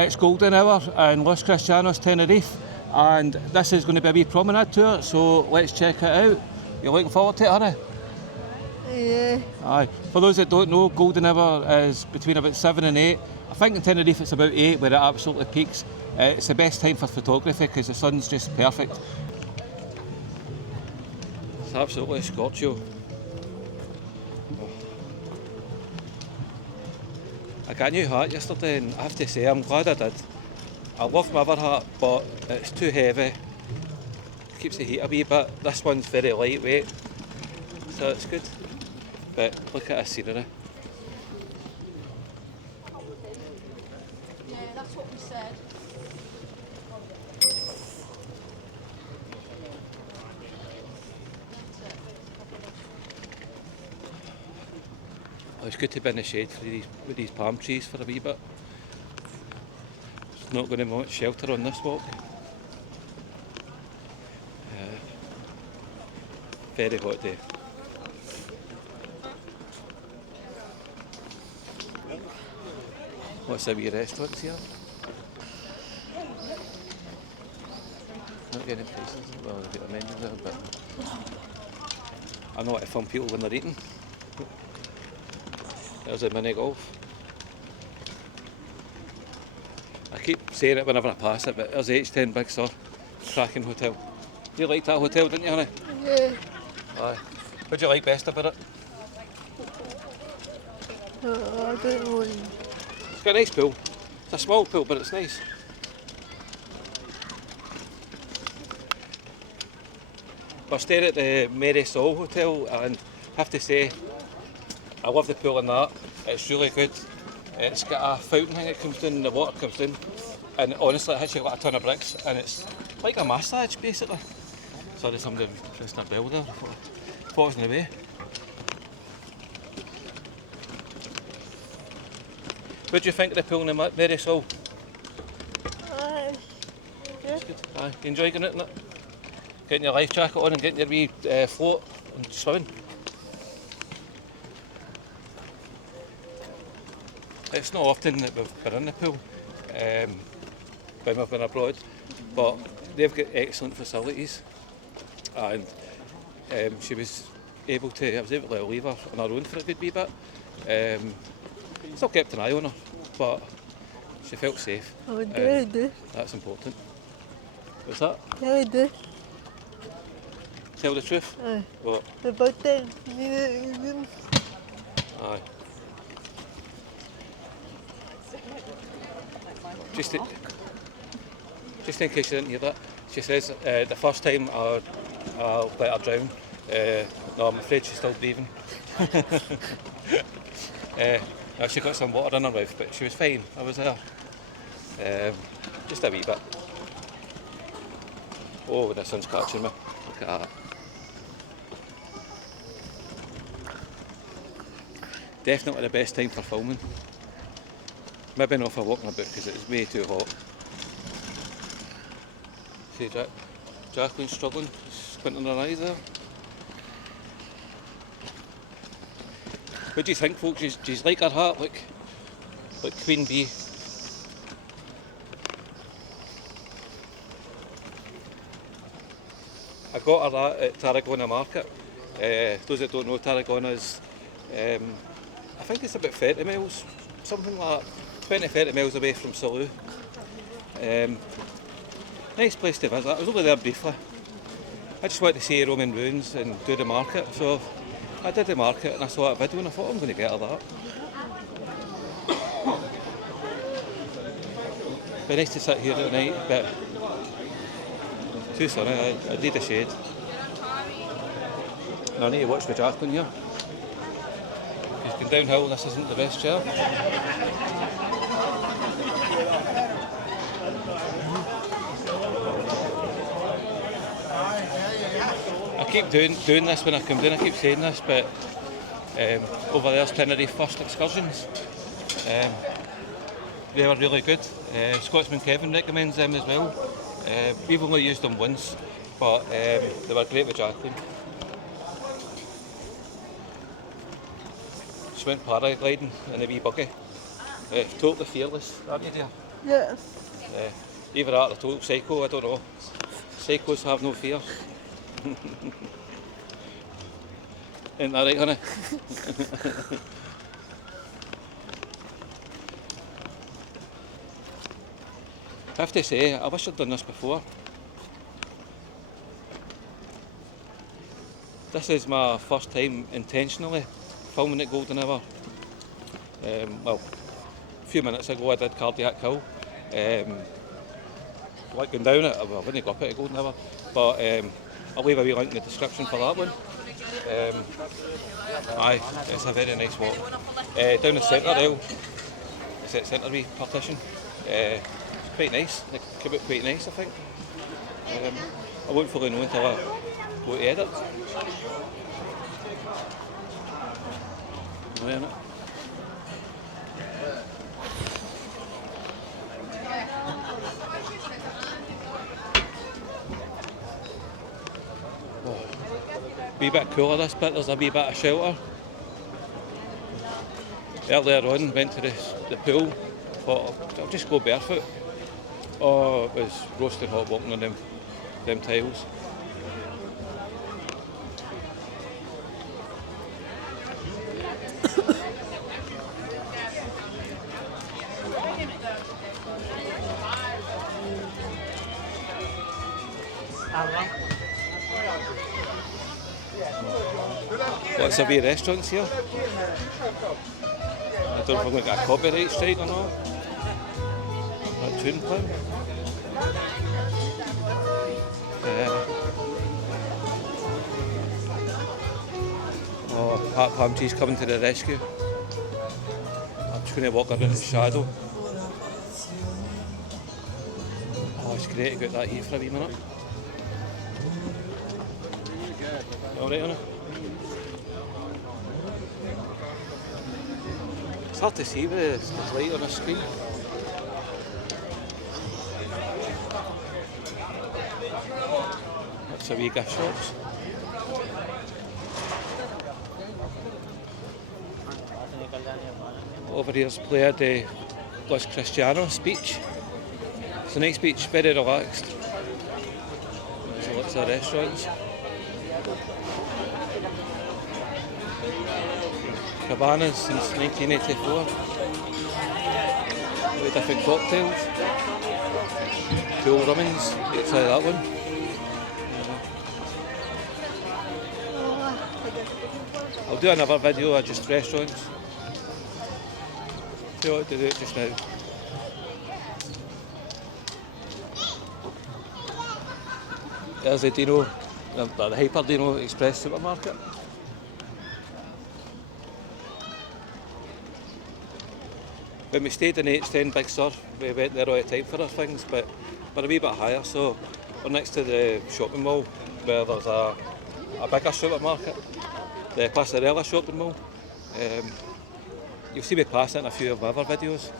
It's golden hour in Los Cristianos, Tenerife, and this is going to be a wee promenade tour, so let's check it out. You looking forward to it, honey? Yeah. Aye. For those that don't know, golden hour is between about 7 and 8. I think in Tenerife it's about 8 where it absolutely peaks. It's the best time for photography because the sun's just perfect. It's absolutely scorchio. I got a new hat yesterday and I have to say I'm glad I did. I love my other hat but it's too heavy. Keeps the heat a wee bit. This one's very lightweight, so it's good. But look at this scenery. Yeah, that's what we said. Oh, it's good to be in the shade with these palm trees for a wee bit. There's not going to be much shelter on this walk. Very hot day. What's the wee restaurants here? Not getting prices, well, they've got a menu there, but I know what to film people when they're eating. There's a mini golf. I keep saying it whenever I pass it, but there's H10 Big Sur, cracking hotel. You liked that hotel, didn't you, honey? Yeah. Aye. What do you like best about it? I don't know. It's got a nice pool. It's a small pool, but it's nice. We're staying at the Mary Sol Hotel, and I have to say, I love the pool in that. It's really good. It's got a fountain thing that comes down, the water comes down, and honestly, it hits you like a ton of bricks, and it's like a massage basically. Sorry, somebody pressed their bell there. I thought I was in the way. What do you think of the pool in the Mary Sol? Yeah. It's good. Aye. You enjoy getting it in it? Getting your life jacket on and getting your wee float and swimming. It's not often that we've been in the pool when we've been abroad, but they've got excellent facilities, and I was able to let her leave her on her own for a good wee bit. Still kept an eye on her, but she felt safe. I do. That's important. What's that? Yeah, I do. Tell the truth? Aye. What? About that. Aye. Just in case you didn't hear that, she says the first time I'll let her drown. No, I'm afraid she's still breathing. No, she got some water in her mouth, but she was fine. I was there. Just a wee bit. Oh, the sun's catching me. Look at that. Definitely the best time for filming. Maybe not for walking about because it's way too hot. See Jacqueline's struggling, squinting her eyes there. What do you think, folks? Do you like her hat? Like Queen Bee. I got her that at Tarragona Market. Those that don't know, Tarragona is, I think it's about 30 miles, something like that. 20-30 miles away from Salou. Nice place to visit. I was over there briefly. I just wanted to see Roman ruins and do the market, so I did the market and I saw a video and I thought I'm going to get her that. Be nice to sit here at night, but too sunny. I need a shade. And I need to watch the Jacqueline here. He's going downhill, this isn't the best chair. I keep doing this when I come down, I keep saying this, but over there's Tenerife First Excursions. They were really good. Scotsman Kevin recommends them as well. We've only used them once, but they were great with Jacqueline. Just went paragliding in a wee buggy. Totally fearless, aren't you dear? Yes. Either that or total psycho, I don't know. Psychos have no fear. Ain't that right, honey? I have to say, I wish I'd done this before. This is my first time intentionally filming at Golden Hour. Well, a few minutes ago I did Cardiac Hill. Like going down it, I wouldn't go up it at Golden Hour, but I'll leave a wee link in the description for that one. Aye, it's a very nice walk. Down the centre aisle, it's at centre wee partition. It's quite nice, it came out quite nice I think. I won't fully know until I go to edit. Right, wee bit cooler this bit, there's a wee bit of shelter. Earlier on went to the pool, thought I'll just go barefoot. Oh, it was roasting hot walking on them tiles. Lots of wee restaurants here. I don't know if I'm going to get a copyright strike or not. That tune playing. Oh, Pat Palm Tree's coming to the rescue. I'm just going to walk around the shadow. Oh, it's great to get that heat for a wee minute. Alright, Anna? It's hard to see with the light on the screen. That's a wee gift shops. Over here's Playa de Los Cristianos beach. It's a nice beach, very relaxed. There's lots of restaurants. Cabanas since 1984. With different cocktails. Cool rummings, you try that one. I'll do another video of just restaurants. See what to do it just now. There's the Dino, the Hyper Dino Express supermarket. When we stayed in H10 Big Sur, we went there all the time for our things, but we're a wee bit higher, so we're next to the shopping mall where there's a bigger supermarket, the Pasarela shopping mall. You'll see me pass it in a few of my other videos.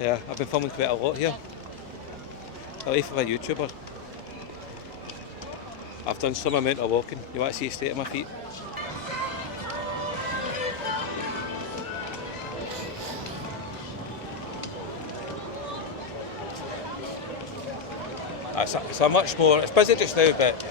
Yeah, I've been filming quite a lot here. The life of a YouTuber. I've done some amount of walking. You want to see the state of my feet? It's a much more, it's busy just now, but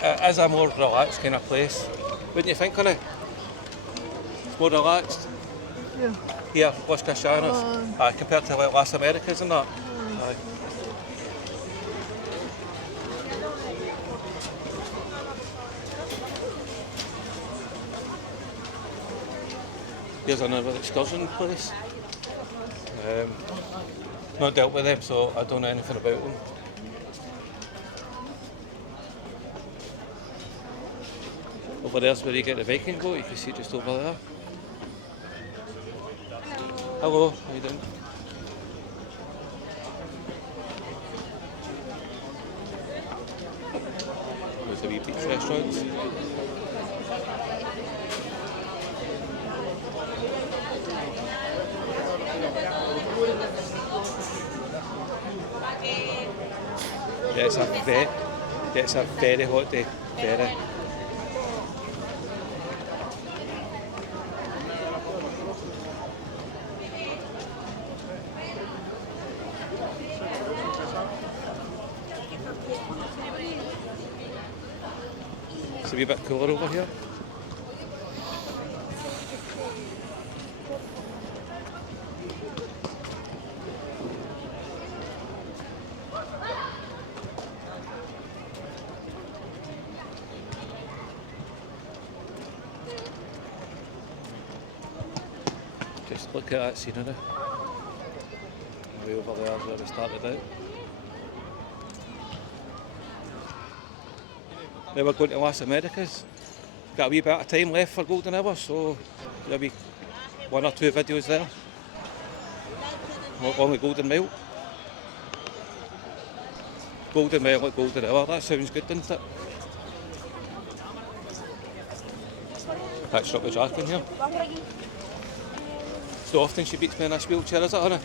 it is a more relaxed kind of place. Wouldn't you think, honey? It's more relaxed. Yeah. Here, Los Cristianos, compared to like Las Américas and that. Aye. Here's another excursion place. Not dealt with them, so I don't know anything about them. Over there's where you get the Viking boat, you can see just over there. Hello, how you doing? There's the wee beach restaurants. Yeah, it's a very hot day, very. It's a wee bit cooler over here. Just look at that scenery. Way over there is where we started out. Now we're going to Las Americas. Got a wee bit of time left for golden hour, so there'll be 1 or 2 videos there. Along with Golden Mile. Golden Mile at golden hour, that sounds good, doesn't it? Catching up with Jack in here. So often she beats me in this wheelchair, is it, honey?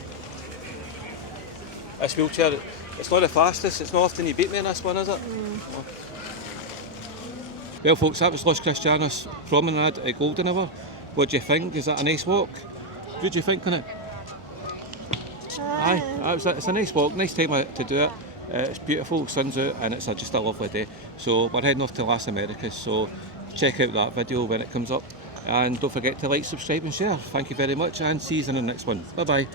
This wheelchair, it's not the fastest, it's not often you beat me in this one, is it? Oh. Well folks, that was Los Cristianos Promenade at golden hour. What do you think? Is that a nice walk? What do you think on it? Aye, it's a nice walk, nice time to do it. It's beautiful, sun's out and it's just a lovely day. So we're heading off to Las Americas, so check out that video when it comes up. And don't forget to like, subscribe and share. Thank you very much and see you in the next one. Bye bye.